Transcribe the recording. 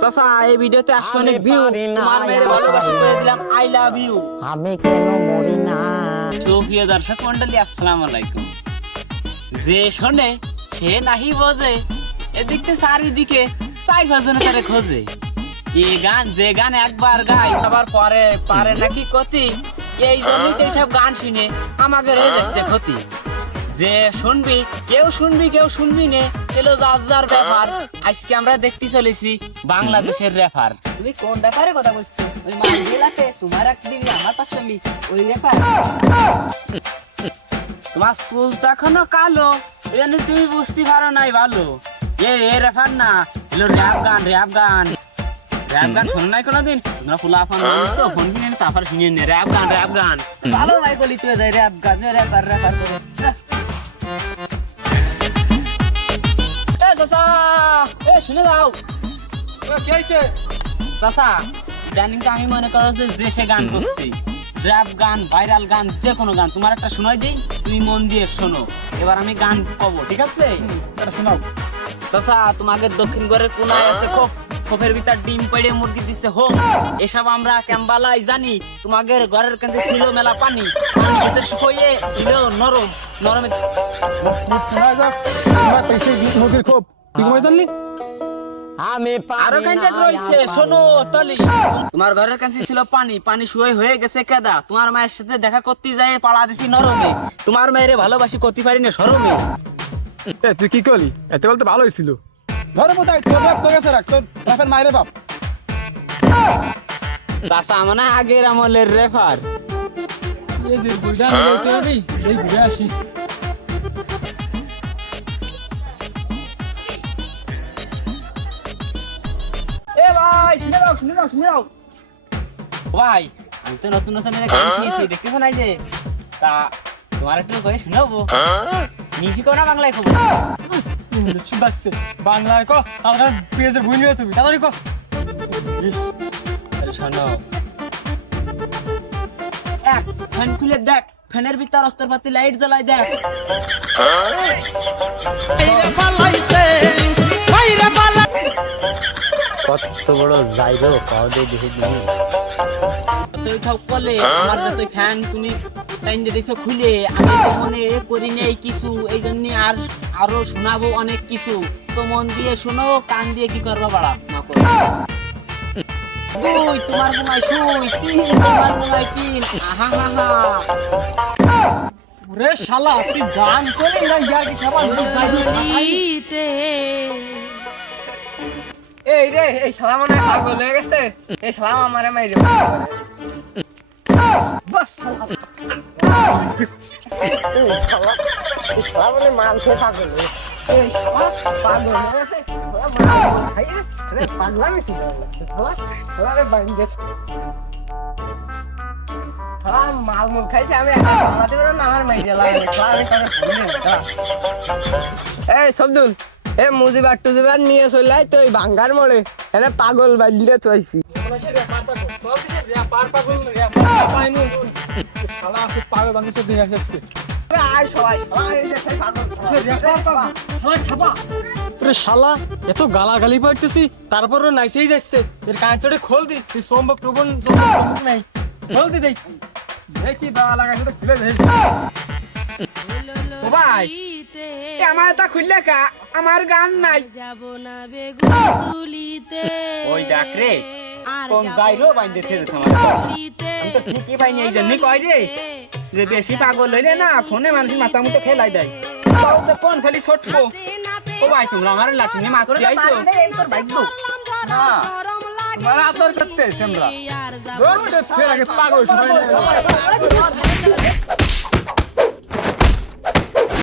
চাচা এই ভিডিওতে আসলে অনেক ভিউ তোমার মেয়ের ভালোবাসি করে দিলাম আই লাভ ইউ আমি কেন মরি না? সুপ্রিয় দর্শক মন্ডলী আসসালামু আলাইকুম। যে শোনে সে নাহি বোঝে। এদিকে চারিদিকে চার পাঁচজনে তারে খোঁজে। এই গান যে গান একবার গাই আবার পরে পারে নাকি ক্ষতি। এই জন্যই তো গান শুনে আমাকে রয়ে যাচ্ছে ক্ষতি। যে শুনবি কেউ শুনবি কেউ শুনবি নে এলো যার যার ব্যাপার। আজকে আমরা দেখতে চলেছি বাংলাদেশের রেফার তুমি কোন ব্যাপারে কথা বলছো? ওই মালগুলাতে তোমার এক দিবি আমার পাশে আমি ওই ব্যাপার তোমার চুল তো এখনও কালো এই জন্য তুমি বুঝতে পারো নাই ভালো। এ এ রেফার না এলো র্যাপ গান র্যাপ গান। র্যাপ গান শোনো নাই কোনোদিন? তোমরা ফুলা ফোন তো ফোন কিনে তারপর শুনিয়ে নে। র্যাপ গান র্যাপ গান। ভালো ভাই বলি তুই র্যাপ গান র্যাপার র্যাপার করে। এ চাচা এ শুনে দাও কি হইছে চাচা ইদানিং তো আমি মনে করো যে যে সে গান করছি র্যাপ গান ভাইরাল গান যে কোনো গান তোমার একটা শোনাই দিই তুমি মন দিয়ে শোনো এবার আমি গান কব ঠিক আছে শোনাও চাচা তোমাকে দক্ষিণ কোনায় আছে খোপ খোপের ভিতর ডিম পেড়ে মুরগি হোক এসব আমরা ক্যাম্বালাই জানি তোমাদের ঘরের কাছে ছিল মেলা পানি পানি গেছে শুকোয়ে ছিল নরম নরমে খোপ কি কমাই জানলি আমি আরও পারি কাঞ্চা না, রয়েছে আমি শোনো তলি। তোমার ঘরের কাছে ছিল পানি পানি শুয়ে হয়ে গেছে কেদা। তোমার মায়ের সাথে দেখা করতে যায় পালা দিছি নরমে। তোমার মায়ের ভালোবাসি করতে পারি না সরমে। এ তুই কি করলি? এতে বলতে ভালো হয়েছিল ধরে কোথায় তোর বাপ তোর কাছে রাখ তোর বাপের মায়ের বাপ। চাষা মানে আগের আমলের রেফার। এই যে বুঝা নিয়ে যেতে এই ঘুরে আসি শুনে দাও শুনে দাও ভাই আমি তো নতুন নতুন শিখেছি দেখতেছো নাই যে? তা তোমার একটু করে শোনাবো নিশি না বাংলায় খবর বাংলায় ক তাহলে পেঁয়াজের বই নিয়ে তুমি তাড়াতাড়ি ক তাহলে শোনো। এক ফ্যান খুলে দেখ ফ্যানের ভিতর অস্তর পাতি লাইট জ্বলাই দেখ। কত বড় যাইরো পাও দে দেখে দিবি। তুই ঠাক করলে আমার যত ফ্যান তুমি টাইম দিয়ে দিছো খুলে আমি তো মনে করি নেই কিছু এই জন্য আর আরও শোনাবো অনেক কিছু। তো মন দিয়ে শোনো কান দিয়ে কি করবা বাড়া? না করো। দুই তোমার ঘুমাই শুই তিন তোমার ঘুমাই তিন। আহা হা হা। রে শালা তুই গান করে এরা ইয়ার কি খাবার? এই রে এই শালা মনে পাগল হয়ে গেছে। এই শালা আমারে মাইরে বাস শালা। মনে মাল খেয়ে পাগল। এই শালা পাগল হয়ে গেছে। মাল খাইয়ে পাগলামি ছিল শালা শালা রে বাইন শালা মাল মুল খাইছে আমি আমার মাইরে লাগে শালা আমি তোকে এই সবদুল এ মুজিবার টুজিবার নিয়ে চলাই তো ওই ভাঙ্গার মোড়ে এনে পাগল বাজলে চইছি শালা এত গালাগালি পাইতেছি তারপরও নাইসেই যাচ্ছে। এর কাঁচড়ে খোল দি তুই সোমবার প্রবণ নাই। খোল দি দেই। দেখি বা লাগাইছে তো খুলে ভাই এ আমার তা খুললে কা আমার গান নাই। যাব না বেগুন তুলিতে ওই দেখ রে, কোন যাইরো না বাইন দিতে বেগুন দিছে আমার। তো ঠিকই পাইনি এই জন্যই কয় রে যে বেশি পাগল হইলে না ফোনে মানুষের মাথা মতো খেলাই দেয়। তো কোন ফেলি ছোটবো ও ভাই তোমরা আমার লাঠি নিয়ে মাত্র আইছো না শরম লাগে। মারা আদর করতে আমরা। পাগল।